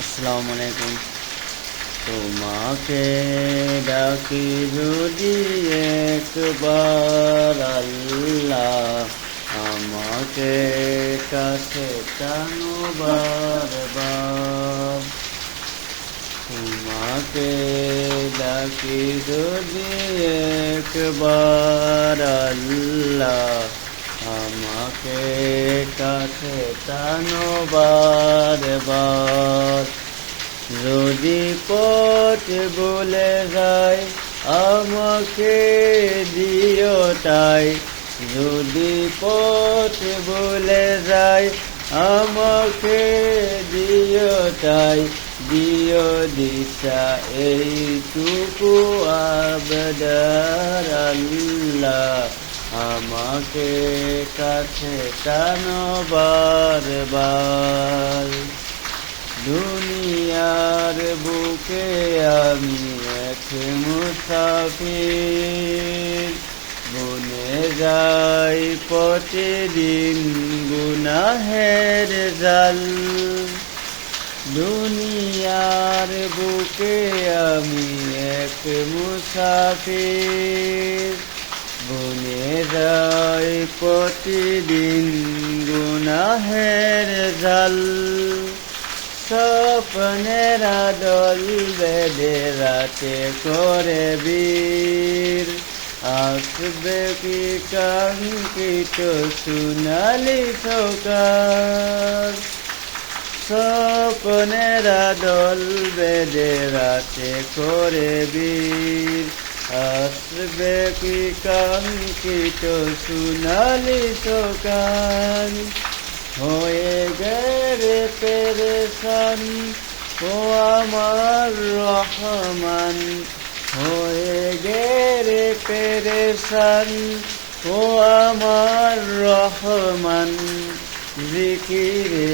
আসসালামু আলাইকুম। তোমাকে ডাকি যদি একবার আল্লাহ, আমাকে কাছে টানো বারবার। তোমাকে ডাকি যদি একবার আল্লাহ, আমাকে কাছে টানো বারবার। যদি পথ বলে যায় আমাকে দিও তাই, যদি পথ বলে যায় আমাকে দিও তাই, দিও দিশা এইটুকু আবদার আল্লাহ, আমাকে কাছে টানো বারবার। দুনিয়ার বুকে আমি এক মুসাফির, বনে যাই প্রতিদিন গুনাহের জাল। দুনিয়ার বুকে আমি এক মুসাফির, বনে যাই প্রতিদিন গুনাহের জাল। স্বপ্নের দল বেঁধে রাতে করে বীর, আসবে কি কাঙ্ক্ষিত সোনালি সকাল। স্বপ্নের দল বেঁধে রাতে করে বীর, আসবে কি কাঙ্ক্ষিত সোনালি সকাল। হয়ে গেলে পেরেশান ও আমার রহমান, হয়ে গেলে পেরেশান ও আমার রহমান। জিকিরে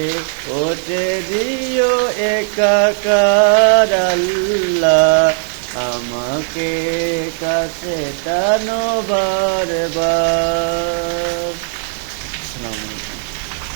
ওতে দিও একাকার আল্লাহ, আমাকে কাছে টানো বারবার।